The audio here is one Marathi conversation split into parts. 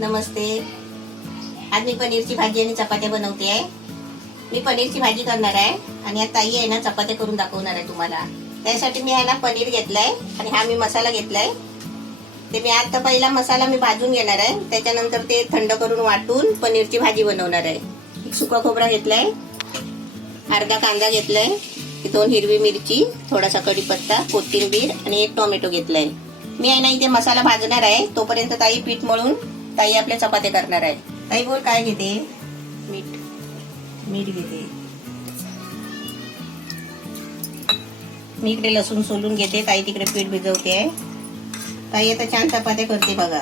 नमस्ते. आज मी पनीरची भाजी आणि चपात्या बनवते आहे. मी पनीरची भाजी करणार आहे आणि आता ताई आहे ना चपात्या करून दाखवणार आहे तुम्हाला. त्यासाठी मी आहे ना पनीर घेतलाय आणि हा मी मसाला घेतलाय. ते मी आता पहिला मसाला मी भाजून घेणार आहे, त्याच्यानंतर ते थंड करून वाटून पनीरची भाजी बनवणार आहे. एक सुका खोबरा घेतलाय, अर्धा कांदा घेतलाय, 2 हिरवी मिरची, थोडासा कढीपत्ता, कोथिंबीर आणि 1 टोमॅटो घेतलाय. मी आहे ना इथे मसाला भाजणार आहे, तोपर्यंत ताई पीठ मळून ताई आपल्या चपात्या करणार आहे. ताई बोल काय घेते? मीठ घेते. मी इकडे लसूण सोलून घेते, ताई तिकडे पीठ भिजवते आहे. ताई आता छान चपात्या करते बघा.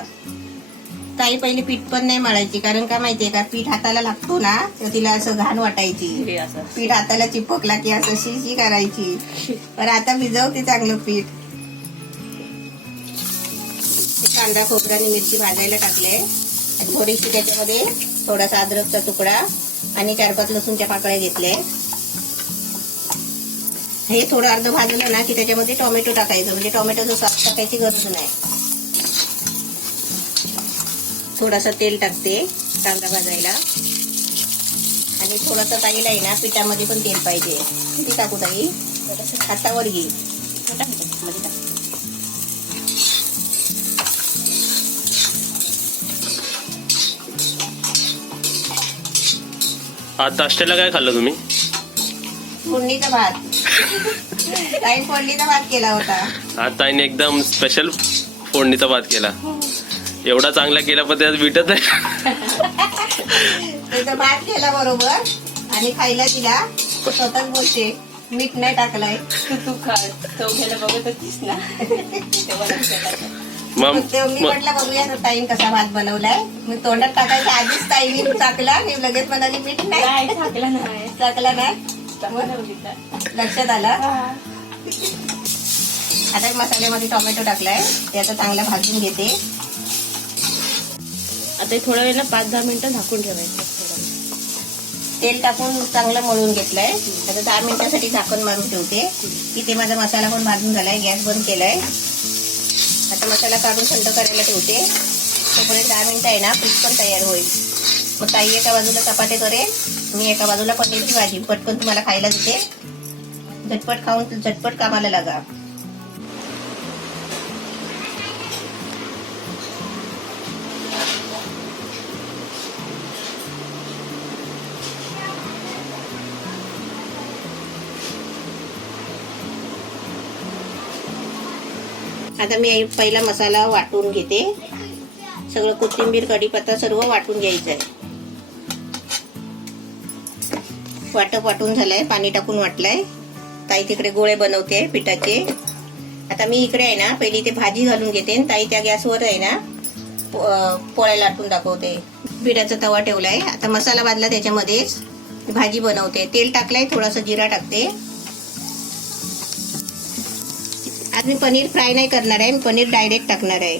ताई पहिली पीठ पण नाही मळायची, कारण का माहितीये का, पीठ हाताला लागतो ना तर तिला असं घाण वाटायची. पीठ हाताला चिपकला की असं शी करायची. पण आता भिजवते चांगलं पीठ. कांदा खोबरा आणि मिरची भाजायला टाकले आणि थोडीशी त्याच्यामध्ये थोडासा अद्रकचा तुकडा आणि 4-5 लसूणच्या पाकळ्या घेतले. हे थोडं अर्ध भाजलं ना की त्याच्यामध्ये टोमॅटो टाकायचं, म्हणजे टोमॅटोचं सॉस टाकायची गरज नाही. थोडासा तेल टाकते कांदा भाजायला आणि थोडंसं ताईला आहे ना पिठामध्ये पण तेल पाहिजे. किती टाकू ताई? हातावर घे. आज नाश्त्याला काय खाल्लं तुम्ही? फोडणीचा भात. ताई फोडणीचा भात केला होता. आज ताईने एकदम स्पेशल फोडणीचा भात केला. एवढा चांगला केला पण त्यात विटत आहे. त्याचा भात केला बरोबर आणि खायला दिला. स्वतःच बोलते मीठ नाही टाकलंय. तू खा, तो घ्यायला बघत होतीस ना. मी म्हटलं बघूया ताईन कसा भात बनवलाय. मी तोंडात टाकायच्या आधीच ताईने टाकला आणि लगेच म्हणाली मीठ नाही टाकला नाही. लक्षात आलं. आता मसाल्यामध्ये टोमॅटो टाकलाय, त्याचा चांगला भाजून घेते. आता थोडा वेळ ना 5-10 मिनिटं झाकून ठेवायचं. तेल टाकून चांगलं मळून घेतलंय. आता 10 मिनिटासाठी झाकण मारून ठेवते. इथे माझा मसाला पण भाजून झालाय. गॅस बंद केलाय. आता मसाला काढून थंड करायला ठेवते. तोपर्यंत 10 मिनिटं आहे ना पीठ पण तयार होईल. मग ताई एका बाजूला चपात्या करेल, मी एका बाजूला पनीरची भाजी. पटकन तुम्हाला खायला देते. झटपट खाऊन झटपट कामाला लागा. आता मी पहिला मसाला वाटून घेते. सगळं कोथिंबीर कढीपत्ता सर्व वाटून घ्यायचं आहे. वाटून झालंय, पाणी टाकून वाटलंय. ताई तिकडे गोळे बनवते पिठाचे. आता मी इकडे आहे ना पहिली ते भाजी घालून घेते. ताई त्या गॅसवर आहे ना पोळ्या लाटून दाखवते. पिठाचा तवा ठेवलाय. आता मसाला भाजला त्याच्यामध्येच भाजी बनवते. तेल टाकलंय, थोडासा जिरा टाकते. आज मी पनीर फ्राय नाही करणार आहे, पनीर डायरेक्ट टाकणार आहे.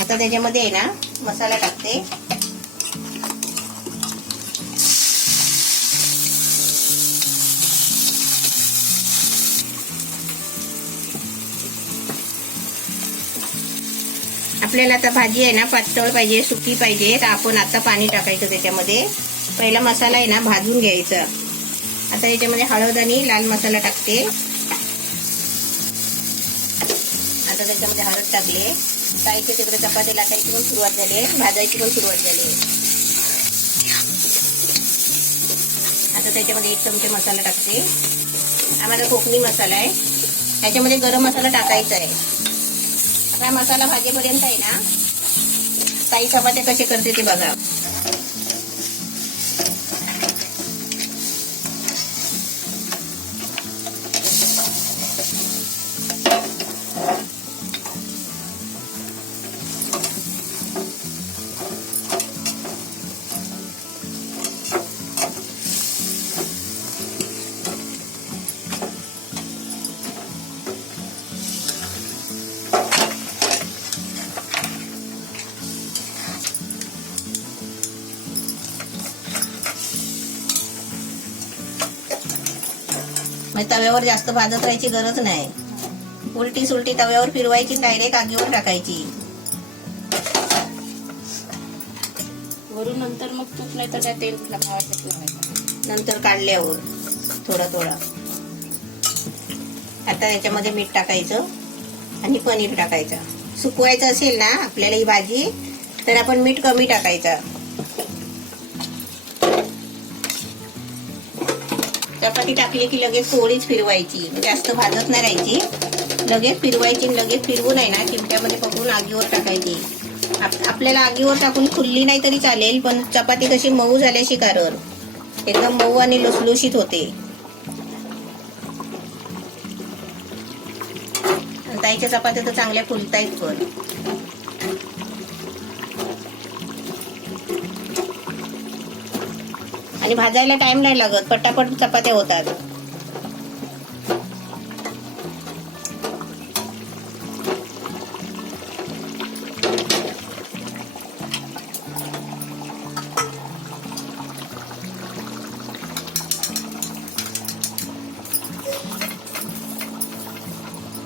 आता त्याच्यामध्ये आहे ना मसाला टाकते. आपल्याला आता भाजी आहे ना पातळ पाहिजे, सुकी पाहिजे, तर आपण आता पाणी टाकायचं त्याच्यामध्ये. पहिला मसाला आहे ना भाजून घ्यायचा. आता याच्यामध्ये हळद आणि लाल मसाला टाकते. आता त्याच्यामध्ये हळद टाकले. ताईच्या तिकडे चपाती लाटायची पण सुरुवात झाली आहे, भाजायची पण सुरुवात झाली आहे. आता त्याच्यामध्ये 1 चमचे मसाला टाकते. हा माझा कोकणी मसाला आहे. ह्याच्यामध्ये गरम मसाला टाकायचा आहे. आता मसाला भाजीपर्यंत आहे ना ताई चपात्या कसे करते ते बघा. तव्यावर जास्त भाजत राहायची गरज नाही. उलटी सुलटी तव्यावर फिरवायची, डायरेक्ट आगीवर टाकायची. वरून नंतर मग तूप नाही तर त्या तेल लावायचं. नंतर काढल्यावर थोडं आता याच्यामध्ये मीठ टाकायचं आणि पनीर टाकायचं. सुकवायचं असेल ना आपल्याला ही भाजी तर आपण मीठ कमी टाकायचं. चपाती टाकली की लगेच थोडीच फिरवायची, जास्त भाजत नाही राहायची. लगेच फिरवायची, लगेच फिरवून आहे ना चिमट्यामध्ये पकडून आगीवर टाकायची. आपल्याला आगीवर टाकून खुलली नाही तरी चालेल, पण चपाती कशी मऊ झाल्याशी कारण एकदम मऊ आणि लुसलुशीत होते. ताईच्या चपात्या तर चांगल्या फुलतायत पण. आणि भाजायला टाइम नाही लागत, पटापट चपात्या होतात.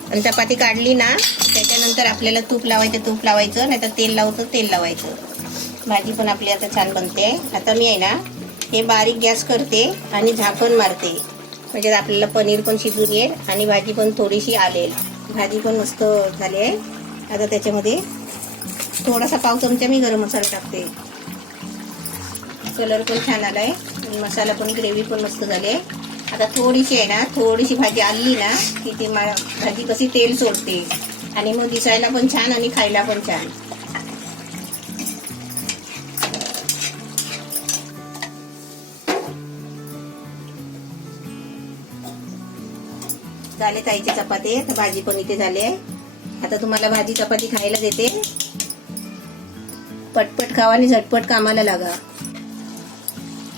आणि चपाती काढली ना त्याच्यानंतर आपल्याला तूप लावायचं नाही तर तेल लावायचं. भाजी पण आपली आता छान बनते. आता मी आहे ना हे बारीक गॅस करते आणि झाकण मारते, म्हणजे आपल्याला पनीर पण शिजून येईल आणि भाजी पण थोडीशी आलेल. भाजी पण मस्त झाली आहे. आता त्याच्यामध्ये थोडासा पाव चमचा मी गरम मसाला टाकते. कलर पण छान आलाय, मसाला पण ग्रेव्ही पण मस्त झाली आहे. आता थोडीशी भाजी आली ना की ती भाजी कशी तेल सोडते आणि मग दिसायला पण छान आणि खायला पण छान. झाले ताईचे चपाती, तर भाजी पण इथे झाली आहे. आता तुम्हाला भाजी चपाती खायला देते. पटपट खावा आणि झटपट कामाला लागा.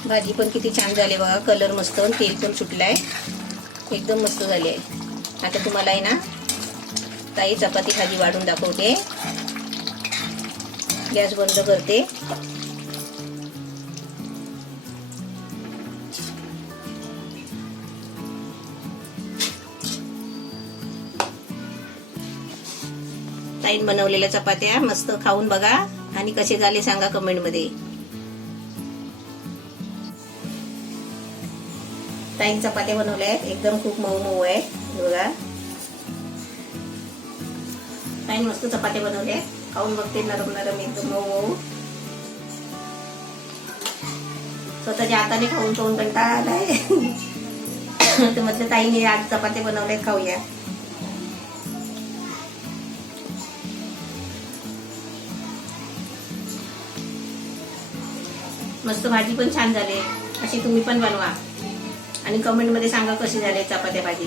भाजी पण किती छान झाली बघा, कलर मस्त, तेल पण सुटलाय, एकदम मस्त झाली आहे. आता तुम्हाला आहे ना ताई चपाती भाजी वाढून दाखवते. गॅस बंद करते. ताईन बनवलेल्या चपात्या मस्त खाऊन बघा आणि कसे झाले सांगा कमेंट मध्ये. ताईन चपात्या बनवल्या आहेत, एकदम खूप मऊ मऊ आहे बघा. ताईन मस्त चपात्या बनवल्या, खाऊन बघते, नरम नरम एकदम मऊ मऊ. स्वतःच्या हाताने खाऊन कंटाळा आलाय. तर म्हटलं ताईने आज चपात्या बनवल्यात, खाऊया. मस्त भाजी पण छान झाली, अशी तुम्ही पण बनवा आणि कमेंट मध्ये सांगा कशी झाली चपात्या भाजी.